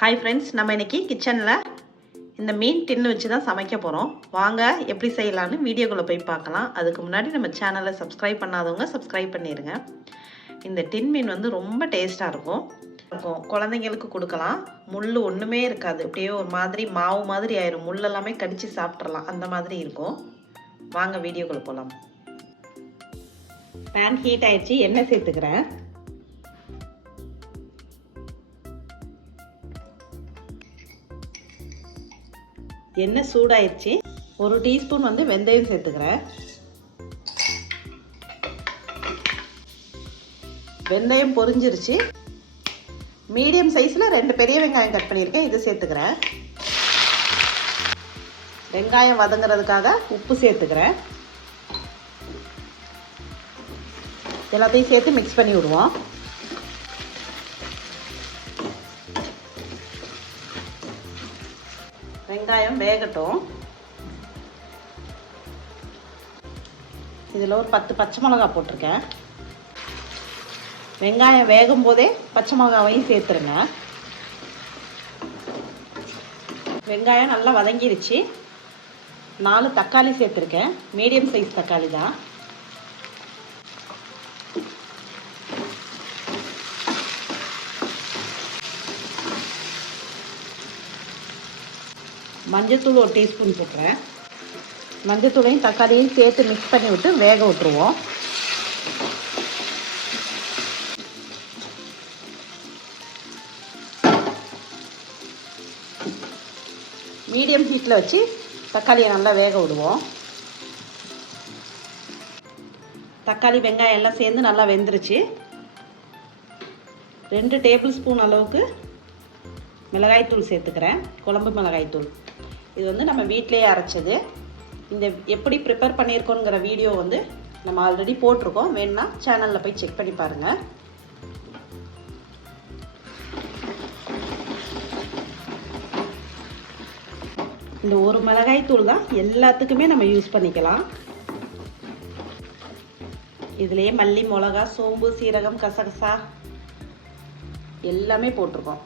Hi friends நம்ம இன்னைக்கு கிச்சனில் இந்த மீன் டின்னு வச்சு தான் சமைக்க போகிறோம் வாங்க எப்படி செய்யலான்னு வீடியோக்குள்ளே போய் பார்க்கலாம். அதுக்கு முன்னாடி நம்ம சேனலை சப்ஸ்கிரைப் பண்ணாதவங்க சப்ஸ்கிரைப் பண்ணிடுங்க இந்த டின் மீன் வந்து ரொம்ப டேஸ்ட்டாக இருக்கும். இருக்கும். குழந்தைங்களுக்கு கொடுக்கலாம். முள் ஒன்றுமே இருக்காது. அப்படியே ஒரு மாதிரி மாவு மாதிரி ஆயிரும். முள் எல்லாமே கடித்து சாப்பிட்றலாம் அந்த மாதிரி இருக்கும். வாங்க வீடியோக்குள்ளே போகலாம் பேன் ஹீட் ஆயிடுச்சு. எண்ணெய் சேர்த்துக்கிறேன். எண்ணெய் சூடாயிடுச்சு. ஒரு டீஸ்பூன் வந்து வெந்தயம் சேர்த்துக்கிறேன். வெந்தயம் பொரிஞ்சிருச்சு. மீடியம் சைஸில் ரெண்டு பெரிய வெங்காயம் கட் பண்ணியிருக்கேன். இது சேர்த்துக்கிறேன். வெங்காயம் வதங்குறதுக்காக உப்பு சேர்த்துக்கிறேன். எல்லாத்தையும் சேர்த்து மிக்ஸ் பண்ணி விடுவோம். வெங்காயம் வேகட்டும். இதில் ஒரு பத்து பச்சை மிளகா போட்டிருக்கேன். வெங்காயம் வேகும் போதே பச்சை மிளகாவையும் சேர்த்துருங்க. வெங்காயம் நல்லா வதங்கிருச்சு. நாலு தக்காளி சேர்த்துருக்கேன். மீடியம் சைஸ் தக்காளி தான். மஞ்சத்தூள் ஒரு டீஸ்பூன் போட்டுறேன். மஞ்சத்தூளையும் தக்காளியும் சேர்த்து மிக்ஸ் பண்ணி விட்டு வேக விட்டுருவோம். மீடியம் ஹீட்டில் வச்சு தக்காளியை நல்லா வேக விடுவோம். தக்காளி வெங்காயம் எல்லாம் சேர்ந்து நல்லா வெந்துருச்சு. ரெண்டு டேபிள் ஸ்பூன் அளவுக்கு மிளகாய்த்தூள் சேர்த்துக்கிறேன். குழம்பு மிளகாய்த்தூள். இது வந்து நம்ம வீட்டிலேயே அரைச்சது. இந்த எப்படி ப்ரிப்பேர் பண்ணியிருக்கோங்கிற வீடியோ வந்து நம்ம ஆல்ரெடி போட்டிருக்கோம். வேணும்னா சேனலில் போய் செக் பண்ணி பாருங்கள் இந்த ஒரு மிளகாய்த்தூள் தான் எல்லாத்துக்குமே நம்ம யூஸ் பண்ணிக்கலாம். இதுலேயே மல்லி மிளகா சோம்பு சீரகம் கசகசா எல்லாமே போட்டிருக்கோம்.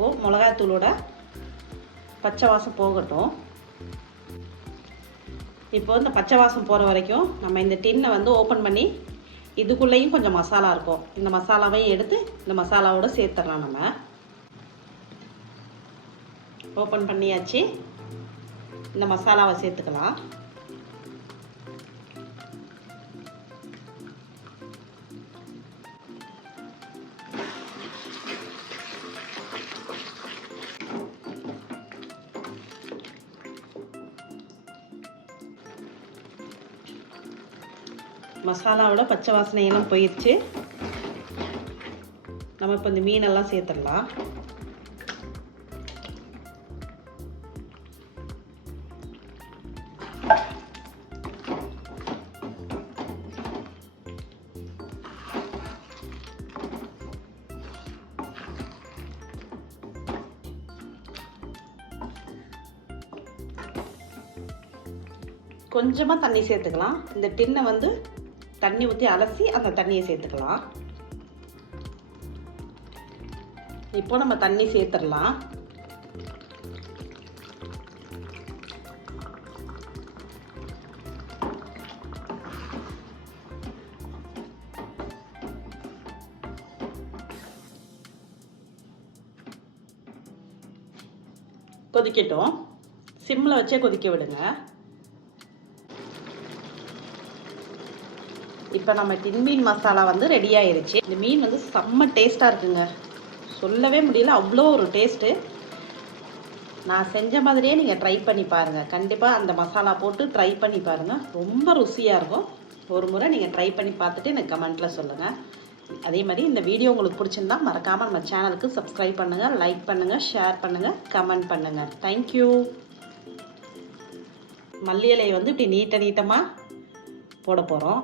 இப்போது மிளகாத்தூளோட பச்சை வாசம் போகட்டும். இப்போ இந்த பச்சை வாசம் போகிற வரைக்கும் நம்ம இந்த டின்னை வந்து ஓப்பன் பண்ணி இதுக்குள்ளேயும் கொஞ்சம் மசாலா இருக்கும். இந்த மசாலாவையும் எடுத்து இந்த மசாலாவோட சேர்த்துடலாம் நம்ம. ஓப்பன் பண்ணியாச்சு. இந்த மசாலாவை சேர்த்துக்கலாம். மசாலாவோட பச்சை வாசனையெல்லாம் போயிடுச்சு நம்ம இப்போ இந்த மீனெல்லாம் சேர்த்துடலாம். கொஞ்சமாக தண்ணி சேர்த்துக்கலாம். இந்த டின்னை வந்து தண்ணி ஊற்றி அலசி அந்த தண்ணியை சேர்த்துக்கலாம். இப்போ நம்ம தண்ணி சேர்த்துடலாம். கொதிக்கட்டும். சிம்மில் வச்சே கொதிக்க விடுங்க. இப்போ நம்ம டின்மீன் மசாலா வந்து ரெடி ஆயிருச்சு. இந்த மீன் வந்து செம்ம டேஸ்ட்டாக இருக்குங்க. சொல்லவே முடியல அவ்வளோ ஒரு டேஸ்ட்டு நான் செஞ்ச மாதிரியே நீங்கள் ட்ரை பண்ணி பாருங்கள் கண்டிப்பாக அந்த மசாலா போட்டு ட்ரை பண்ணி பாருங்கள் ரொம்ப ருசியாக இருக்கும். ஒரு முறை நீங்கள் ட்ரை பண்ணி பார்த்துட்டு எனக்கு கமெண்ட்டில் சொல்லுங்கள் அதே மாதிரி இந்த வீடியோ உங்களுக்கு பிடிச்சிருந்தா மறக்காமல் நம்ம சேனலுக்கு சப்ஸ்கிரைப் பண்ணுங்கள் லைக் பண்ணுங்கள் ஷேர் பண்ணுங்கள் கமெண்ட் பண்ணுங்கள் தேங்க்யூ மல்லி இலையை வந்து இப்படி நீட்ட நீட்டமாக போட போகிறோம்